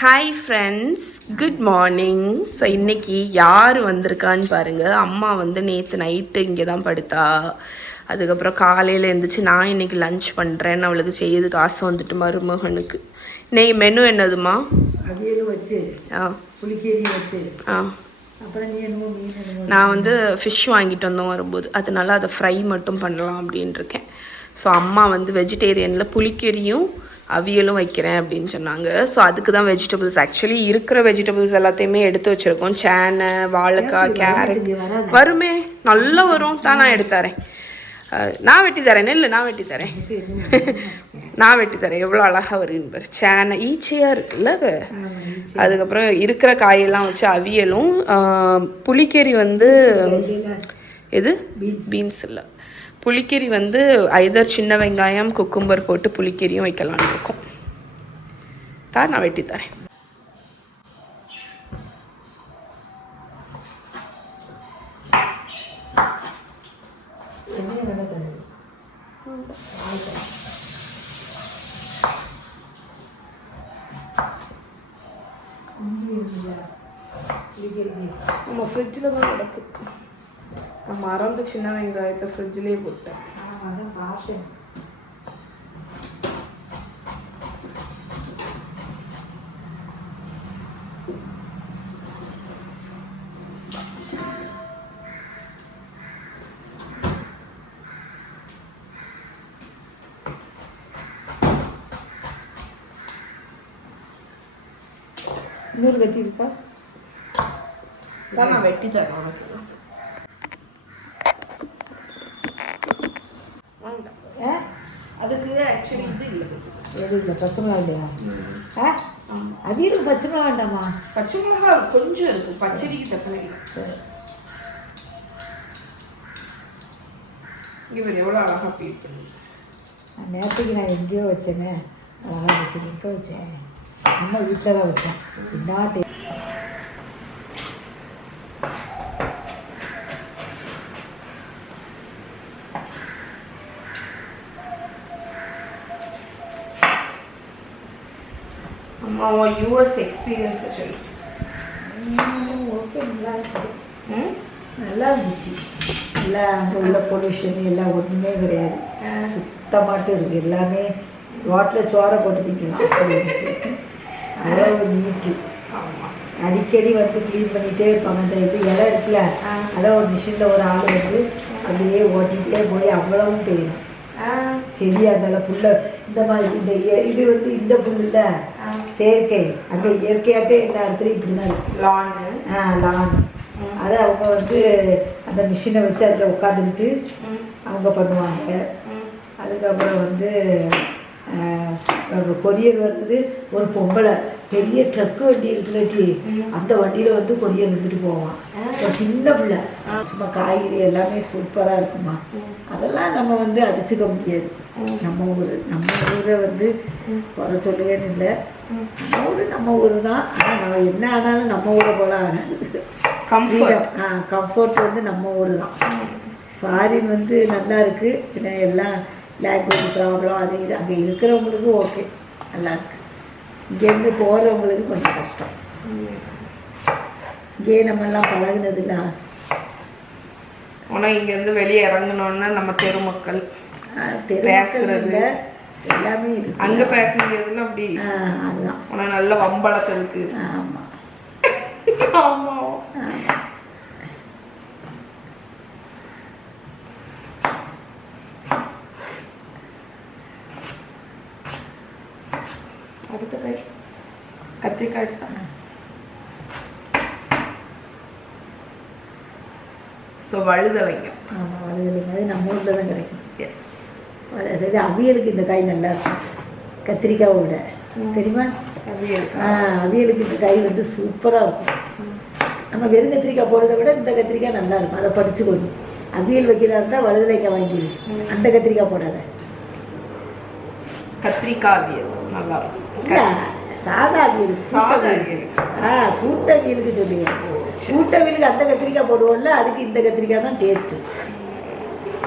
Hi friends, good morning. So இன்றைக்கி யார் வந்திருக்கான்னு பாருங்கள். அம்மா வந்து நேற்று நைட்டு இங்கே தான் படுத்தா. அதுக்கப்புறம் காலையில் எழுந்திரிச்சு நான் இன்றைக்கி லன்ச் பண்ணுறேன்னு அவளுக்கு செய்யறதுக்கு ஆசை வந்துட்டு மருமகனுக்கு. இன்னைக்கு மெனு என்னதுமா? அவியல் வச்சு புளிக்கறி வச்சு நான் வந்து ஃபிஷ் வாங்கிட்டு வந்தோம் வரும்போது, அதனால அதை ஃப்ரை மட்டும் பண்ணலாம் அப்படின்ட்டு இருக்கேன். ஸோ அம்மா வந்து வெஜிடேரியனில் புளிக்கறியும் அவியலும் வைக்கிறேன் அப்படின்னு சொன்னாங்க. ஸோ அதுக்கு தான் வெஜிடபிள்ஸ், ஆக்சுவலி இருக்கிற வெஜிடபிள்ஸ் எல்லாத்தையுமே எடுத்து வச்சுருக்கோம். சேனை, வாழைக்காய், கேரட் வருமே, நல்லா வரும் தான். நான் எடுத்துறேன், நான் வெட்டி தரேன். இல்லை நான் வெட்டி தரேன், நான் வெட்டி தரேன். எவ்வளோ அழகாக வருன்னு பாரு. சேனை ஈச்சியாக இருக்குல்ல. அதுக்கப்புறம் இருக்கிற காயெல்லாம் வச்சு அவியலும், புளிக்கறி வந்து எது பீன்ஸ் இல்லை, புளிக்கறி வந்து ஐதர் சின்ன வெங்காயம் குக்கும்பர் போட்டு புளிக்கறியும் வைக்கலான்னு இருக்கும். தான் நான் வெட்டி தரேன். நம்ம ஃப்ரிட்ஜில் தான் கிடக்கு. நான் மறந்து சின்ன வெங்காயத்தை ஃப்ரிட்ஜ்லேயே போட்டேன். அதான் பார்த்தேன். இன்னொரு கத்தி இருக்கா? தான் நான் வெட்டி தரேன் உனக்கு. அதுக்கு ஆக்சுவலி இது இல்லை, எது இல்லை, பச்சை மிளகா இல்லையா? அவியலுக்கு பச்சை மிளகா வேண்டாமா? பச்சை மிளகா கொஞ்சம் இருக்கும், பச்சடிக்கு தக்காளி. சரி, இவர் எவ்வளோ அழகாக பீட் பண்ணி. நேற்றுக்கு நான் எங்கேயோ வச்சேனே, அழகாக வச்சேன். எங்கே வச்சேன்? நம்ம வீட்டில் தான் வச்சேன். நாட்டு அம்மா யூஎஸ் எக்ஸ்பீரியன்ஸ் சொல்லு. ஓகே, நல்லா இருந்துச்சு. நல்லா இருந்துச்சு. எல்லாம் அங்கே உள்ள பொல்யூஷன் எல்லாம் ஒன்றுமே கிடையாது, சுத்தமாட்டு இருக்குது. எல்லாமே ரோட்டில் சோறை போட்டு திங்கலாம். அவ்வளோ நீட்டு. அடிக்கடி வந்து க்ளீன் பண்ணிகிட்டே இருப்பாங்க. அந்த இது இடம் இருக்குல்ல, அதான் ஒரு மிஷினில் ஒரு ஆள் வந்து அப்படியே ஓட்டிகிட்டே போய் அவ்வளவும் பெய்யணும். செடி அதெல்லாம் புல்ல இந்த மாதிரி இந்த இது வந்து இந்த புல்ல செயற்கை, அங்கே இயற்கையாட்டே எல்லா இடத்துலையும் இப்படி தான் இருக்கு. லான் அதை அவங்க வந்து அந்த மிஷினை வச்சு அதில் உட்காந்துக்கிட்டு அவங்க பண்ணுவாங்க. அதுக்கப்புறம் வந்து கொரியர் வருது. ஒரு பொம்பளை பெரிய ட்ரக்கு வண்டி இருக்குல்லட்டி, அந்த வண்டியில் வந்து கொரியர் வந்துட்டு போவான். ஒரு சின்ன பிள்ளை, சும்மா காய்கறி எல்லாமே சூப்பராக இருக்குமா. அதெல்லாம் நம்ம வந்து அடிச்சுக்க முடியாது. நம்ம ஊரை வந்து குறை சொல்லுவேன்னு இல்லை. நம்ம ஊர் தான். ஆனால் நம்ம என்ன ஆனாலும் நம்ம ஊரை போல ஆகாது. கம்ஃபர்ட் வந்து நம்ம ஊர் தான். ஃபாரின் வந்து நல்லா இருக்குது. ஏன்னா எல்லாம் லாங்குவேஜ் ப்ராப்ளம் அது இது அங்கே இருக்கிறவங்களுக்கு ஓகே, நல்லாயிருக்கு. இங்கேருந்து போகிறவங்களுக்கு கொஞ்சம் கஷ்டம். இங்கே நம்மெல்லாம் பழகினதில்ல. ஆனால் இங்கேருந்து வெளியே இறங்கணுன்னா நம்ம தெருமக்கள் பேசுறது எல்லாமே இருக்குது. அங்கே பேச முடியாதுல்ல அப்படி. அதுதான். ஆனால் நல்ல வம்பளக்கம் இருக்குது. ஆமாம் ஆமாம். அடுத்த காய் கத்திரிக்காய் எடுத்தான். ஸோ வழுதலைங்க. ஆமாம், வழுதலைங்க. அது நம்ம ஊரில் தான் கிடைக்கும். எஸ், அதாவது அவியலுக்கு இந்த காய் நல்லா இருக்கும், கத்திரிக்காயை விட. தெரியுமா? அவியலுக்கு இந்த காய் வந்து சூப்பராக இருக்கும். நம்ம வெறும் கத்திரிக்காய் போடுறதை விட இந்த கத்திரிக்காய் நல்லா இருக்கும். அதை படிச்சுக்கணும். அவியல் வைக்கிறதா இருந்தால் வழுதலைக்காய் வாங்கி, அந்த கத்திரிக்காய் போடாத. கத்திரிக்காய் அவியல் நல்லா இருக்கும். சாதா அவியல், கூட்ட அவியலுக்கு சொல்லுங்க. கூட்ட அவியலுக்கு அந்த கத்திரிக்காய் போடுவோம்ல, அதுக்கு இந்த கத்திரிக்காய் தான்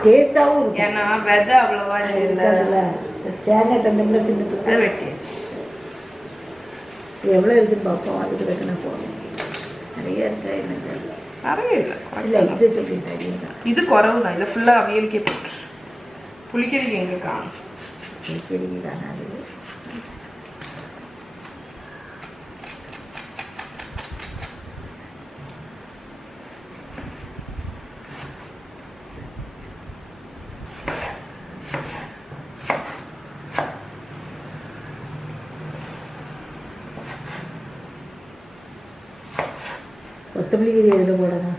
டேஸ்ட்டாகவும் இருக்கும். ஏன்னா விதை அவ்வளோவா இல்லை. சேனட் அந்த மாதிரி சின்ன அது வெட்டியாச்சு. எவ்வளோ இருக்குன்னு பார்ப்போம். அதுக்கு தக்க நான் போகணும். நிறைய இருக்கா என்ன தெரியல. நிறைய இல்லை இல்லை இது சொல்லிட்டு அறியா இது குறவு தான். இதை ஃபுல்லாக அவியலுக்கே போட்டு புளிக்கறிக்கு எங்கக்கா பெரியதானே அது. கொத்தமல்லி கீரை எதில் போடணும்?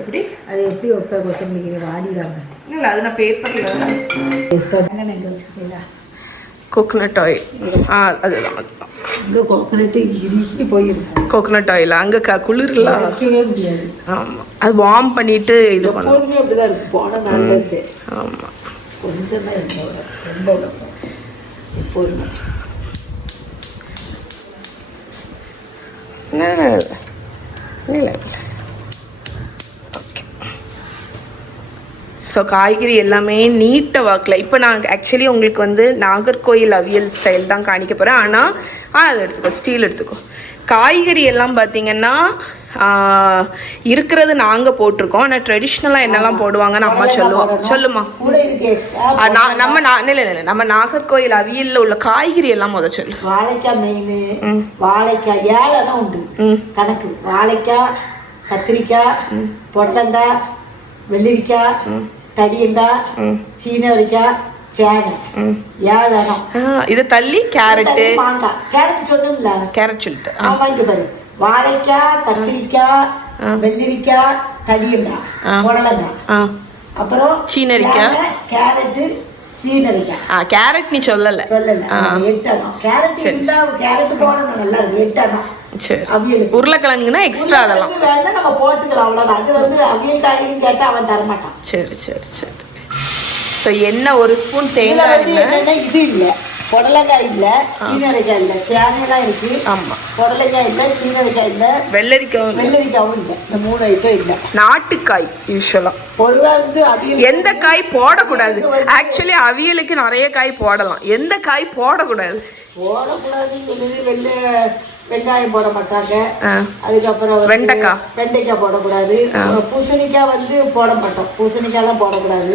எப்படி அது எப்படி வைப்பேன்? கொத்தமல்லி கீரை வாடிடாங்க. இல்லை அது நான் பேப்பரில் எங்கே வச்சுருக்கீங்களா? Coconut oil. அதுதான் அதுதான். இங்கே கோகோனட்டு இறுக்கி போயிருக்கும். கோகோனட் ஆயில் அங்கே குளிர்லாம் வைக்கவே முடியாது. ஆமாம், அது வார்ம் பண்ணிவிட்டு இது பண்ணணும். எப்போதுமே அப்படி தான் இருக்குது. போன நாளில் இருக்கு. ஆமாம், கொஞ்சம் தான் என்னோட ரொம்ப விளக்கம் எப்போதுமே. இல்லை ஓகே. ஸோ காய்கறி எல்லாமே நீட்டை வாக்கில். இப்போ நான் ஆக்சுவலி உங்களுக்கு வந்து நாகர்கோயில் அவியல் ஸ்டைல் தான் காணிக்க போகிறேன். ஆனால் அதை எடுத்துக்கோ, ஸ்டீல் எடுத்துக்கோ. காய்கறி எல்லாம் பார்த்தீங்கன்னா இருக்கிறது நாங்கள் போட்டிருக்கோம். ஆனால் ட்ரெடிஷ்னலாக என்னெல்லாம் போடுவாங்கன்னு அம்மா சொல்லுவோம். சொல்லுமா. இல்லை நம்ம நாகர்கோயில் அவியலில் உள்ள காய்கறி எல்லாம் சொல்லு. வாழைக்காய் மெயின். வாழைக்காய் ஏழனா உண்டு கணக்கு. வாழைக்காய், கத்திரிக்காய், பொடலங்காய், வெள்ளரிக்காய், தடியங்காய், சீனவரிக்காய், சேனை, ஏழனம். இதை தள்ளி கேரட்டு, மாங்காய். கேரட் சொன்னோம்ல, கேரட் சொல்லிட்டு வாங்கி பாரு. வாழைக்காய், கத்திரிக்காய், வெள்ளரிக்காய், தடியங்காய், பொடலங்காய், அப்புறம் சீனரிக்காய், கேரட்டு, சீனரிக்காய். கேரட் நீ சொல்லல. எட்டணும். கேரட் இருந்தா கேரட் போடணும். நல்லா எட்டணும். சரி. உருளைக்கிழங்குனா எக்ஸ்ட்ரா அதெல்லாம் வேணா நம்ம போட்டுக்கலாம். அவ்வளோதான். அது வந்து அவியல் காய்கறின்னு கேட்டால் அவன் தரமாட்டான். சரி சரி சரி. ஸோ என்ன ஒரு ஸ்பூன் தேங்காய் என்னன்னா இது இல்லை, புடலங்காய் இல்லை, சீனரைக்காய் இல்லை, சேனையெல்லாம் இருக்கு. ஆமாம், புடலங்காய் இல்லை, சீனரைக்காய் இல்லை, வெள்ளரிக்காயும் இல்லை. இந்த 3 ஐட்டம் இல்லை. நாட்டுக்காய் யூஸ்வலாக பொருளாக அவியல் எந்த காய் போடக்கூடாது. ஆக்சுவலி அவியலுக்கு நிறைய காய் போடலாம். எந்த காய் போடக்கூடாது? வெங்காயம் போட மாட்டாங்க. அதுக்கப்புறம் வெண்டைக்காய் போடக்கூடாது. பூசணிக்காய் வந்து போட மாட்டோம். பூசணிக்காய்லாம் போடக்கூடாது.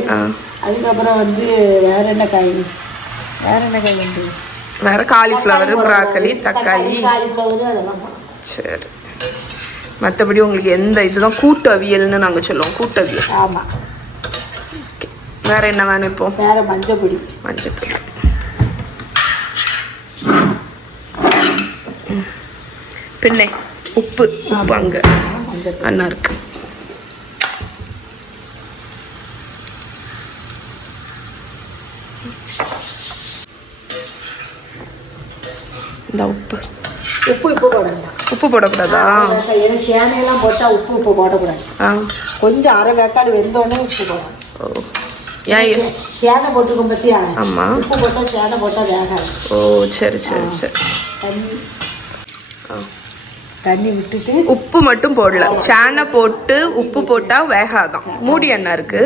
அதுக்கப்புறம் வந்து வேற என்ன காய் வந்து வேற காலிஃப்ளவர், ப்ராக்கலி, தக்காளி, காலிஃப்ளவர் அதெல்லாம் போடணும். சரி. மற்றபடி உங்களுக்கு எந்த இதுதான் கூட்டு அவியல்னு நாங்கள் சொல்லுவோம். கூட்டு அவியல். ஆமாம். வேற என்ன வேணும் இப்போ? வேற மஞ்சப்பொடி. பின்ன உப்பு அங்கே அண்ணா இருக்கு. இந்த உப்பு இப்போ போடணும். உப்பு போடக்கூடாதா? சேனையெல்லாம் போட்டால் உப்பு போடக்கூடாது. கொஞ்சம் அரை வேக்காடு வெந்தோடனே உப்பு போடணும். ஓ, ஏன் சேனை போட்டுருக்கோம் பற்றியா? ஆமாம், உப்பு போட்டால் சேனை போட்டால் வேகாது. ஓ சரி சரி சரி. தண்ணி விட்டுட்டு உப்பு மட்டும் போடல. சேனை போட்டு உப்பு போட்டால் வேகாதான். மூடி என்ன இருக்கு?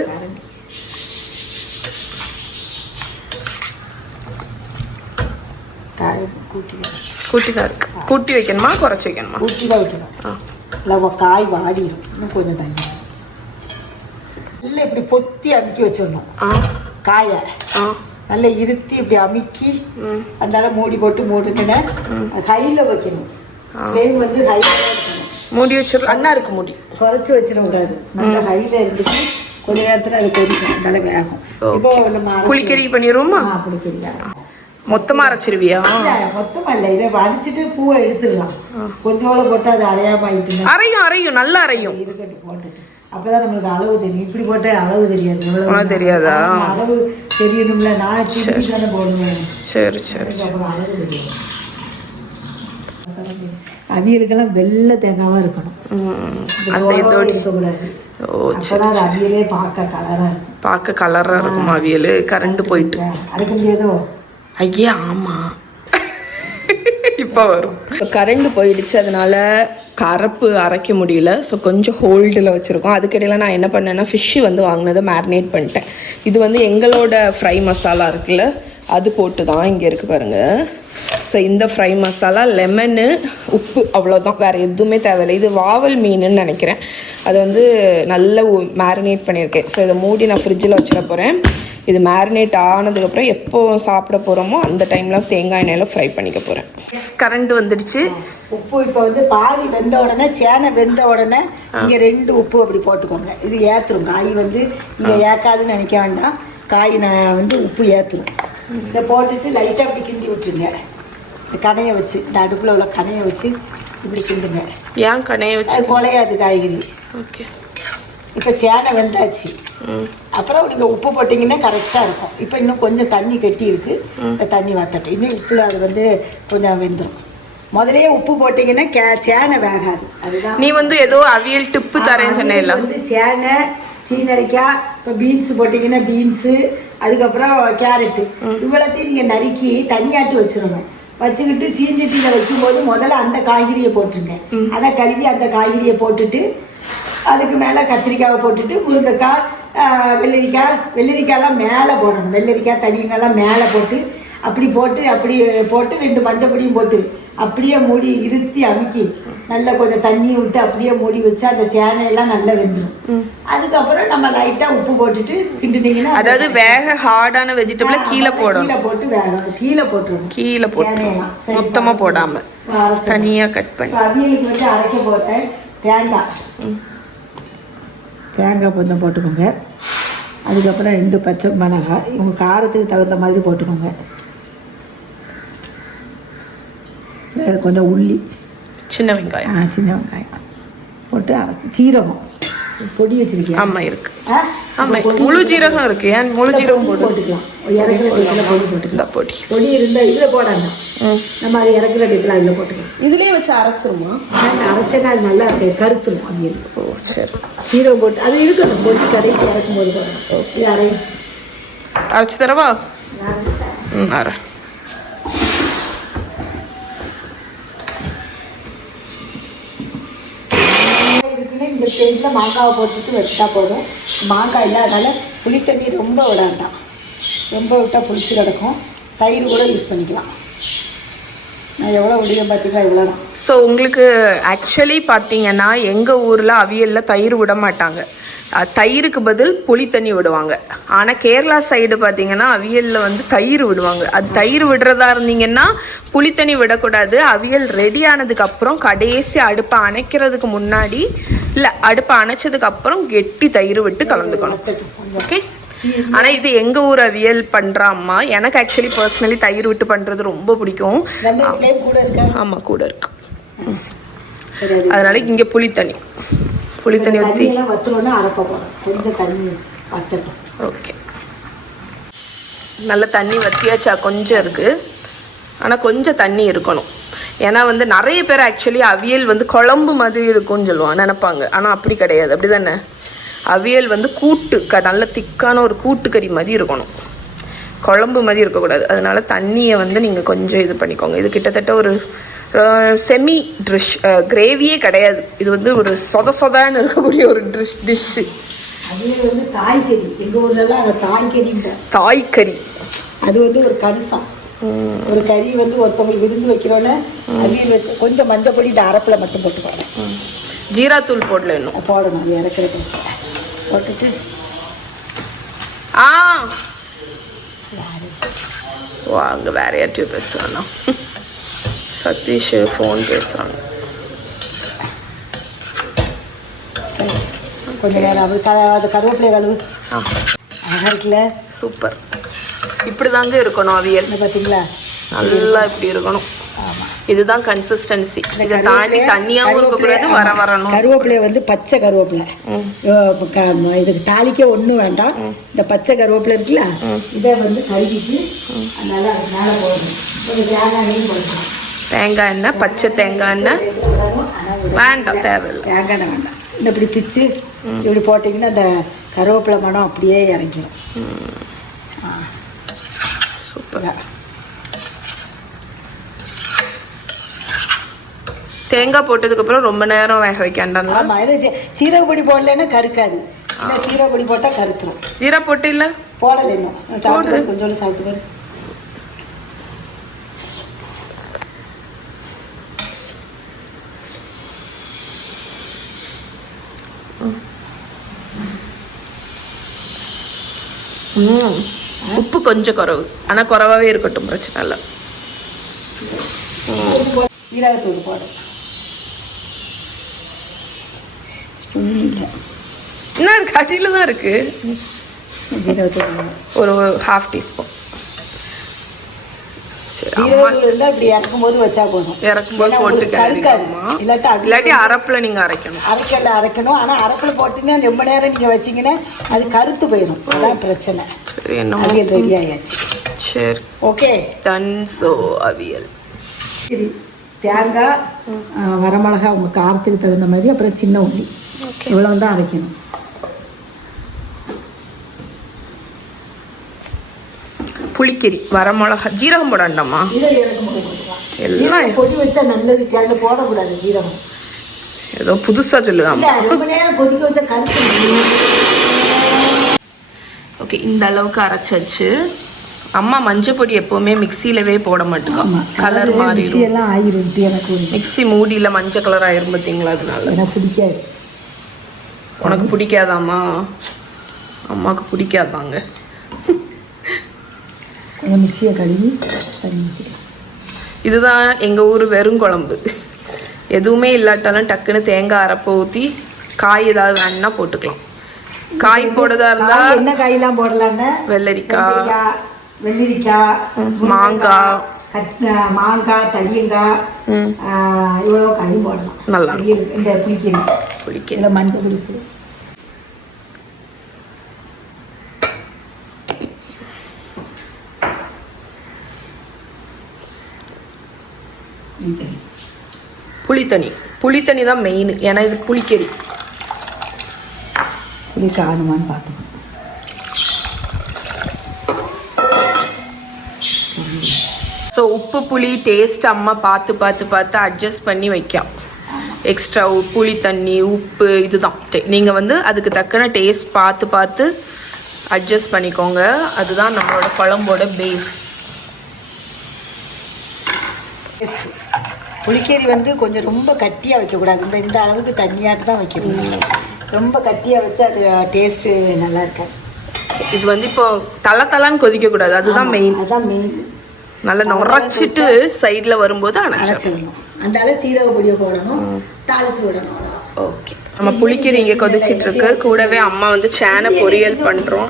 கூட்டிதான் இருக்கு. கூட்டி வைக்கணுமா குறைச்சி வைக்கணுமா? கூட்டி தான் வைக்கணும். இல்லை காய் வாடிடும். இன்னும் கொஞ்சம் தண்ணி இல்லை. இப்படி பொத்தி அமுக்கி வச்சிடணும். காயை நல்லா இருத்தி இப்படி அமுக்கி அதனால மூடி போட்டு மூடிட்டுன்னு ஹையில் வைக்கணும். ஃப்ளேம் வந்து ஹையில் வைக்கணும். மூடி வச்சிடலாம். அண்ணா இருக்கு. மூடி குறைச்சி வச்சிடக்கூடாது. நல்லா ஹையில் இருந்துச்சு. கொஞ்ச நேரத்தில் அது கொதிக்கும். அதனால வேகும். இப்போ நம்ம புளிக்கறி பண்ணிடுவோமா? புளிக்கறியா மொத்தமாக அரைச்சிருவியா? மொத்தமாக இல்லை, இதை வடிச்சிட்டு பூவை எடுத்துடலாம். கொஞ்சோட போட்டு அது அரையாமாயிட்டு அரையும் நல்லா அரையும். இருக்கட்டு போட்டுட்டு அப்போதான் நம்மளுக்கு அளவு தெரியும். இப்படி போட்டால் அளவு தெரியாது. எவ்வளோ தெரியாதா? அளவு தெரியணும்ல. நான் இப்படி தானே போடுவேன். சரி சரி. அப்புறம் அளவு தெரியும். அவியலுக்கெல்லாம் வெள்ளை தேங்காவாக இருக்கணும். அந்த இதோடு இருக்கக்கூடாது. ஓ சரி. அது அவியலே பார்க்க கலராக இருக்கும். அவியல் கரண்ட் போயிட்டு அரைக்க முடியாதோ? ஐயா ஆமாம், இப்போ வரும். இப்போ கரண்ட் போயிடுச்சு, அதனால கரப்பு அரைக்க முடியல. ஸோ கொஞ்சம் ஹோல்டில் வச்சுருக்கோம். அதுக்கிடையில் நான் என்ன பண்ணேன்னா ஃபிஷ்ஷு வந்து வாங்கினதை மேரினேட் பண்ணிட்டேன். இது வந்து எங்களோட ஃப்ரை மசாலா இருக்குல்ல, அது போட்டு தான் இங்கே இருக்குது பாருங்கள். ஸோ இந்த ஃப்ரை மசாலா, லெமனு, உப்பு, அவ்வளோதான், வேறு எதுவுமே தேவையில்லை. இது வாவல் மீனுன்னு நினைக்கிறேன். அது வந்து நல்லா மேரினேட் பண்ணியிருக்கேன். ஸோ இதை மூடி நான் ஃப்ரிட்ஜில் வச்சிட போகிறேன். இது மேரினேட் ஆனதுக்கப்புறம் எப்போ சாப்பிட போகிறோமோ அந்த டைமில் தேங்காய் எண்ணெயில் ஃப்ரை பண்ணிக்க போகிறேன். கரண்ட் வந்துடுச்சு. உப்பு இப்போ வந்து பாதி வெந்த உடனே, சேனை வெந்த உடனே இங்கே 2 உப்பு அப்படி போட்டுக்கோங்க. இது ஏற்றுரும். காய் வந்து இங்கே ஏற்காதுன்னு நினைக்க வேண்டாம். காய் நான் வந்து உப்பு ஏற்றுரும். இதை போட்டுட்டு லைட்டாக அப்படி கிண்டி விட்டுருங்க. இந்த கடையை வச்சு, இந்த அடுப்பில் உள்ள கடையை வச்சு இப்படி கிண்டுங்க. ஏன் கடையை வச்சு? குலையாது காய்கறி. ஓகே. இப்போ சேனை வெந்தாச்சு. அப்புறம் நீங்கள் உப்பு போட்டிங்கன்னா கரெக்டாக இருக்கும். இப்போ இன்னும் கொஞ்சம் தண்ணி கட்டி இருக்குது. இந்த தண்ணி வத்தட்டும். இன்னும் உப்பில் அது வந்து கொஞ்சம் வெந்துடும். முதலையே உப்பு போட்டிங்கன்னா சேனை வேகாது. அதுதான். நீ வந்து ஏதோ அவியல் டிப்பு தரேன்னு சொன்னேன். வந்து சேனை, சீனரிக்காய், இப்போ பீன்ஸு போட்டிங்கன்னா பீன்ஸு, அதுக்கப்புறம் கேரட்டு, இவ்வளோத்தையும் நீங்கள் நறுக்கி தனியாட்டு வச்சிடணும். வச்சுக்கிட்டு சீஞ்சட்டியில் வைக்கும்போது முதல்ல அந்த காய்கறியை போட்டுருங்க. அதை கழுவி அந்த காய்கறியை போட்டுட்டு அதுக்கு மேலே கத்திரிக்காவை போட்டுட்டு முருங்கைக்காய், வெள்ளரிக்காயெல்லாம் மேலே போடணும். வெள்ளரிக்காய் தனியெல்லாம் மேலே போட்டு அப்படி போட்டு 2 மஞ்சள் பொடியும் போட்டு அப்படியே மூடி இருத்தி அமுக்கி நல்லா கொஞ்சம் தண்ணியை விட்டு அப்படியே மூடி வச்சு அந்த சேனையெல்லாம் நல்லா வெந்துடும். அதுக்கப்புறம் நம்ம லைட்டாக உப்பு போட்டுட்டு கிண்டுனீங்கன்னா, அதாவது வேக ஹார்டான வெஜிடபிளை கீழே போடணும். கீழே போட்டுருவோம். கீழே போட்டு மொத்தமாக போடாமல் தனியாக கட் பண்ணி. அவியலுக்கு வந்து அரைக்க போட்டேன் தேங்காய் கொஞ்சம் போட்டுக்கோங்க. அதுக்கப்புறம் 2 பச்சை மிளகாய், இவங்க காரத்துக்கு தகுந்த மாதிரி போட்டுக்கோங்க. கொஞ்சம் உள்ளி, சின்ன வெங்காயம் போட்டு அரைச்சி, சீரகம் பொடி வச்சிருக்கேன். ஆமாம் இருக்கு. ஆமாம், முழு ஜீரகம் இருக்கு. ஏன் முழு ஜீரகம் போட்டுக்கலாம். இறக்குற பொடி போட்டுக்கலாம். பொடி இருந்தால் இதில் போடாங்க. நம்ம அது இறக்குற இடத்துல அதில் போட்டுக்கலாம். இதுலேயே வச்சு அரைச்சிருமா? அரைச்சேன்னா அது நல்லா கருத்துரும். அப்படி. ஓ சரி. சீரகம் போட்டு அது இருக்கணும். பொடி கடைசி இறக்கும் போது போடணும். அரைச்சி தரவா? அரை. இந்த ஸ்டேஜில் மாங்காவை போட்டுட்டு வச்சுட்டா போதும். மாங்காய் இல்லாதனால புளித்தண்ணி ரொம்ப விடாண்டாம். ரொம்ப விட்டால் புளிச்சு கிடக்கும். தயிர் கூட யூஸ் பண்ணிக்கலாம். நான் எவ்வளோ விடியும் பார்த்தீங்களா, இவ்வளோ தான். ஸோ உங்களுக்கு ஆக்சுவலி பார்த்தீங்கன்னா எங்கள் ஊரில் அவியலில் தயிர் விட மாட்டாங்க. தயிருக்கு பதில் புளி தண்ணி விடுவாங்க. ஆனால் கேரளா சைடு பார்த்தீங்கன்னா அவியலில் வந்து தயிர் விடுவாங்க. அது தயிர் விடுறதா இருந்தீங்கன்னா புளி தண்ணி விடக்கூடாது. அவியல் ரெடி ஆனதுக்கப்புறம் கடைசி அடுப்பை அணைக்கிறதுக்கு முன்னாடி, இல்லை அடுப்பை அணைச்சதுக்கப்புறம் கெட்டி தயிர் விட்டு கலந்துக்கணும். ஓகே. ஆனால் இது எங்கள் ஊர் அவியல் பண்ணுற அம்மா. எனக்கு ஆக்சுவலி பர்சனலி தயிர் விட்டு பண்ணுறது ரொம்ப பிடிக்கும். ஆமாம், கூட இருக்கு. அதனால இங்கே புளி தண்ணி ஊற்றி கொஞ்சம் தண்ணி வத்தட்டும். ஓகே. நல்ல தண்ணி வற்றியாச்சா? கொஞ்சம் இருக்குது, ஆனால் கொஞ்சம் தண்ணி இருக்கணும். ஏன்னா வந்து நிறைய பேர் ஆக்சுவலி அவியல் வந்து குழம்பு மாதிரி இருக்கும்னு சொல்லுவாங்க, நினைப்பாங்க. ஆனால் அப்படி கிடையாது. அப்படி தானே? அவியல் வந்து நல்ல திக்கான ஒரு கூட்டுக்கறி மாதிரி இருக்கணும், குழம்பு மாதிரி இருக்கக்கூடாது. அதனால தண்ணியை வந்து நீங்கள் கொஞ்சம் இது பண்ணிக்கோங்க. இது கிட்டத்தட்ட ஒரு செமி கிரேவியே கிடையாது. இது வந்து ஒரு சொதான்னு இருக்கக்கூடிய ஒரு டிஷ்ஷு. அது வந்து தாய்கறி. எங்கள் ஊர்லலாம் அந்த தாய்கறி அது வந்து ஒரு கரிசம். ஒரு கறி வந்து ஒருத்தவங்களுக்கு விருந்து வைக்கிறோன்னு அவியல் வச்சு கொஞ்சம் மஞ்சள் பொடி இந்த அரைப்பில் மட்டும் போட்டுக்கோங்க. ஜீராத்தூள் போடல இன்னும் போடணும். அது இறக்குறது போட்டுட்டு அங்கே வேற யார்ட்டையும் பேசுவானா? சதீஷ் ஃபோன் பேசுகிறாங்க. சரி, கொஞ்சம் நேரம் அது கருவேப்பிலை கழுவு. அழகாக இருக்குல்ல? சூப்பர். இப்படி தாங்க இருக்கணும் அவியல். பார்த்தீங்களா? நல்லா இப்படி இருக்கணும். இதுதான் கன்சிஸ்டன்சி. இதை தாண்டி தண்ணியாகவும் இருக்கக்கூடாது, வரணும். கருவேப்பிலையை வந்து பச்சை கருவேப்பிலை, இதுக்கு தாளிக்க ஒன்றும் வேண்டாம். இந்த பச்சை கருவேப்பிலை இருக்குல்ல, இதை வந்து கழுவிட்டு நல்லா மேலே போடணும். கொஞ்சம் தேங்காய் போடணும். தேங்காய் எண்ணெய், பச்சை தேங்காய் எண்ணெய் வேண்டாம், தேவையில்லை. தேங்காய் எண்ணெய் வேண்டாம். இந்த இப்படி பிச்சு இப்படி போட்டிங்கன்னா அந்த கருவேப்பிலை மனம் அப்படியே இறங்கிடும். சூப்பராக. தேங்காய் போட்டதுக்கப்புறம் ரொம்ப நேரம் வேக வைக்க வேண்டாம். ஆமாம், இது சீரக பொடி போடலைன்னா கருக்காது. இல்லை, சீரக பொடி போட்டால் கருத்துரும். ஜீரா போட்டு இல்லை? போடலை இன்னும். சாப்பிட்டு கொஞ்சோண்டு சாப்பிட்டு உப்பு கொஞ்சம் குறைவு, ஆனால் குறைவாகவே இருக்கட்டும், பிரச்சனை இல்லை. சீரகத்தூள் போடும். ஸ்பூன் இல்லை, என்ன இருக்கு, அடியில் தான் இருக்கு. ஜீரகத்தூள் ஒரு 1/2 டீஸ்பூன். ஜீரகத்தூள் இருந்தால் இப்படி இறக்கும்போது வச்சா போதும். இறக்கும்போது போட்டு கருக்காதுமா, இல்லாட்டி அரப்பில் நீங்கள் அரைக்கணும். அரைக்கணும். ஆனால் அரப்பில் போட்டுன்னா ரொம்ப நேரம் நீங்கள் வச்சிங்கன்னா அது கருத்து போயிடும். அதான் பிரச்சனை. அவியல் ரெடி ஆயாச்சு. சரி, ஓகே டன். ஸோ அவியல், தேங்காய், வரமிளகா உங்கள் காரத்துக்கு தகுந்த மாதிரி, அப்புறம் சின்ன உள்ளி, இவ்வளோ தான் அரைக்கணும். புளிக்கறி, வரமிளகா, ஜீரகம் போடாண்டாமா? எல்லாம் பொடி வச்சா நல்லது, அதில் போடக்கூடாது ஜீரகம். ஏதோ புதுசாக சொல்லுங்க. ரொம்ப நேரம் கொதிக்க வச்சா கருத்து. ஓகே, இந்த அளவுக்கு அரைச்சாச்சு. அம்மா மஞ்சள் பொடி எப்போவுமே மிக்சியிலவே போட மாட்டேங்க, கலர் மாறி எல்லாம் ஆயிரும். எனக்கு மிக்சி மூடியில் மஞ்சள் கலர் ஆயிரும் பார்த்தீங்களா, அதனால எனக்கு பிடிக்காது. உனக்கு பிடிக்காதாம்மா? அம்மாவுக்கு பிடிக்காதாங்க. கொஞ்சம் மிக்சியை கழுவி தண்ணி. இதுதான் எங்கள் ஊர் வெறும் குழம்பு. எதுவுமே இல்லாட்டாலும் டக்குன்னு தேங்காய் அரைப்பை ஊற்றி காய் ஏதாவது வேணுன்னா போட்டுக்கலாம். காய் போடுறதா இருந்தால் என்ன காயெல்லாம் போடலான்னு, வெள்ளரிக்காய், வெள்ளரிக்காய், மாங்காய், தடியங்காய், இவ்வளோ காயும் போடலாம். நல்லா இந்த புளிக்கறி மஞ்சள் புளிப்பு. புளித்தண்ணி தான் மெயின், ஏன்னா இது புளிக்கறி. புளி காணுமான்னு பார்த்துக்கணும். ஸோ உப்பு புளி டேஸ்ட் அம்மா பார்த்து அட்ஜஸ்ட் பண்ணி வைക്കാം. எக்ஸ்ட்ரா புளி தண்ணி, உப்பு, இதுதான். நீங்கள் வந்து அதுக்கு தக்கன டேஸ்ட் பார்த்து அட்ஜஸ்ட் பண்ணிக்கோங்க. அதுதான் நம்மளோட குழம்போட பேஸ். புளிக்கறி வந்து கொஞ்சம் ரொம்ப கட்டியாக வைக்கக்கூடாது. இந்த அளவுக்கு தண்ணியாட்டு தான் வைக்கணும். ரொம்ப கட்டியாக வச்சு அது டேஸ்ட்டு நல்லா இருக்காது. இது வந்து இப்போ தலான்னு கொதிக்கக்கூடாது, அதுதான் மெயின். அதுதான் மெயின். நல்லா நுரைச்சிட்டு சைடில் வரும்போது அரைச்சிடணும். அந்த சீரக பொடியை போடணும், தாளிச்சு விடணும். ஓகே, நம்ம புளிக்கறி இங்கே கொதிச்சிட்ருக்கு. கூடவே அம்மா வந்து சேனை பொரியல் பண்ணுறோம்.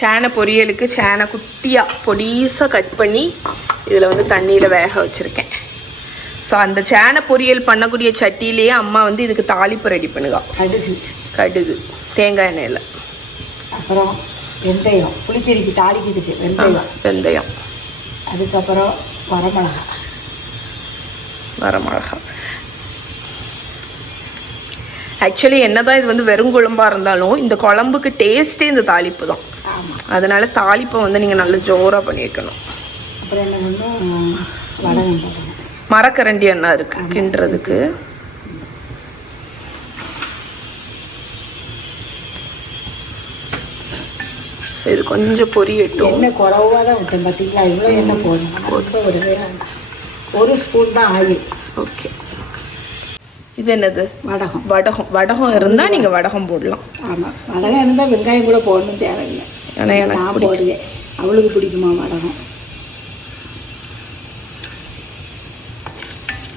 சேனை பொரியலுக்கு சேனை குட்டியாக பொடிசாக கட் பண்ணி இதில் வந்து தண்ணியில் வேக வச்சுருக்கேன். ஸோ அந்த சேனை பொரியல் பண்ணக்கூடிய சட்டியிலேயே அம்மா வந்து இதுக்கு தாளிப்பு ரெடி பண்ணுவா. கடுகு, தேங்காய் எண்ணெயில், அப்புறம் வெந்தயம், புளிக்கறிக்கு தாளிக்கிறதுக்கு வெந்தயம், அதுக்கப்புறம் வரமிளகா. ஆக்சுவலி என்னதான் இது வந்து வெறும் குழம்பாக இருந்தாலும் இந்த குழம்புக்கு டேஸ்ட்டே இந்த தாளிப்பு தான். அதனால தாளிப்பை வந்து நீங்கள் நல்லா ஜோராக பண்ணியிருக்கணும். அப்புறம் என்ன பண்ணணும், வடகம் போடணும். மரக்கரண்டி எண்ணெய் இருக்குது கிண்டுறதுக்கு. ஸோ இது கொஞ்சம் பொரியட்டும். எண்ணெய் குறவாக தான் விட்டேன் பார்த்தீங்களா, இவ்வளோ எண்ணெய் போடணும். ஒரு ஸ்பூன் தான் ஆயில். ஓகே, இது என்னது? வடகம் இருந்தால் நீங்கள் வடகம் போடலாம். ஆமாம், வடகம் இருந்தால் வெங்காயம் கூட போடணும் தேவையில்லை. ஏன்னா நான் போடுவேன், அவளுக்கு பிடிக்குமா வடகம்.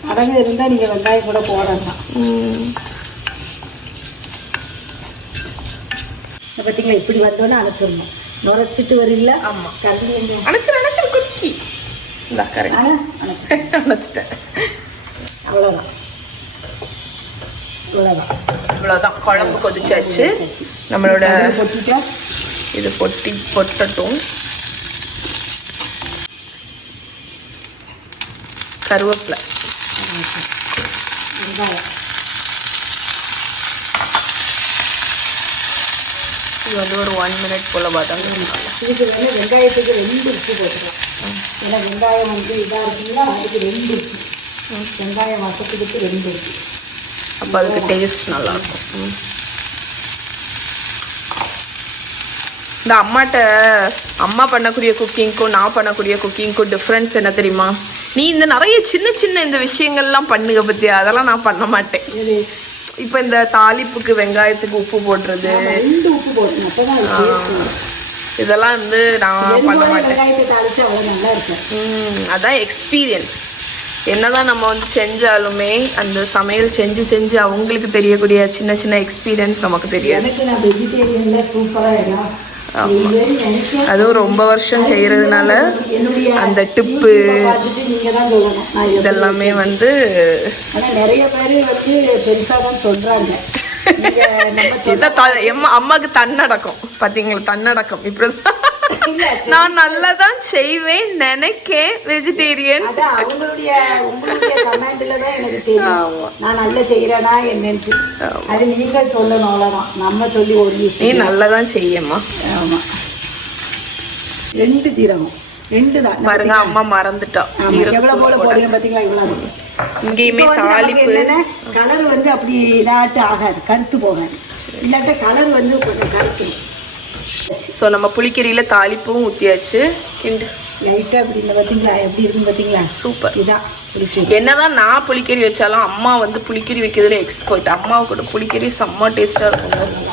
வடகம் இருந்தால் நீங்கள் வெங்காயம் கூட போடலாம். பார்த்தீங்களா, இப்படி வந்தோன்னே அரைச்சிடணும். நுரைச்சிட்டு வரீங்களா? ஆமாம், கரண்டி அணைச்சிரு குக்கி. இந்த அணைச்சிட்டேன். அவ்வளோதான். இவ்வளோதான், குழம்பு கொதிச்சாச்சு. நம்மளோட இது பொட்டட்டும். கருவேப்பிலை, வெங்காயம், இது வந்து ஒரு 1 மினிட் போல் வதங்கணும். இதுக்கு வந்து வெங்காயத்துக்கு 2 உப்பு போட்டுக்கலாம். ஏன்னா வெங்காயம் வந்து இதாக இருக்குங்களா, அதுக்கு 2 உப்பு. வெங்காயம் வசத்துக்கு 2 உப்பு. அப்போ அதுக்கு டேஸ்ட் நல்லாயிருக்கும். இந்த அம்மா பண்ணக்கூடிய குக்கிங்க்கும் நான் பண்ணக்கூடிய குக்கிங்க்கும் டிஃப்ரென்ஸ் என்ன தெரியுமா? நீ இந்த நிறைய சின்ன இந்த விஷயங்கள்லாம் பண்ணுங்க பத்தியா, அதெல்லாம் நான் பண்ண மாட்டேன். இப்போ இந்த தாளிப்புக்கு வெங்காயத்துக்கு உப்பு போடுறது, இதெல்லாம் வந்து நான் பண்ண மாட்டேன். வெங்காயத்தை தாளிச்சு அவ்வளோ நல்லா இருக்கும். அதான் எக்ஸ்பீரியன்ஸ். என்னதான் நம்ம வந்து செஞ்சாலுமே அந்த சமையல் செஞ்சு அவங்களுக்கு தெரியக்கூடிய சின்ன சின்ன எக்ஸ்பீரியன்ஸ் நமக்கு தெரியாது. எனக்கு நான் வெஜிடேரியன்ல சூப்பராக அதுவும் ரொம்ப வருஷம் செய்யறதுனால அந்த டிப்பு இதெல்லாமே வந்து நிறைய பேர் வந்து பெருசாக தான் சொல்றாங்க. அம்மாக்கு தன்னடக்கம் பாத்தீங்களா, தன்னடக்கம் இப்படிதான். நான் நல்லதான் செய்வேன் நினைக்கேன் வெஜிடேரியன். உங்களுடைய கமெண்ட்ல தான் எனக்கு தெரியும் நான் நல்லா செய்யறேனா என்னன்னு. அது நீங்க சொல்லணும், அவ்வளவுதான். நம்ம சொல்லி ஒரு நீ நல்லதான் செய்யம்மா. ஆமா, 2 ஜீரகம் 2 தான் பாருங்க. அம்மா மறந்துட்டா எவ்வளவு போல போடுங்க பாத்தீங்களா. இவ்வளவு இங்கேயுமே தாளிப்பு கலர் வந்து அப்படி இதாட்டு ஆகாது, கருத்து போகாது. இல்லாட்ட கலர் வந்து கொஞ்சம் கருத்து. ஸோ நம்ம புளிக்கறியில் தாளிப்பும் ஊற்றியாச்சு. லைட்டாக அப்படி இல்லை பார்த்தீங்களா, எப்படி இருக்குன்னு பார்த்தீங்களா. சூப்பர். இதான் புளிக்கறி. என்னதான் நான் புளிக்கறி வச்சாலும் அம்மா வந்து புளிக்கறி வைக்கிறதுல எக்ஸ்பர்ட். அம்மாவுக்கு கூட புளிக்கறி செம்ம டேஸ்ட்டாக இருக்கும்.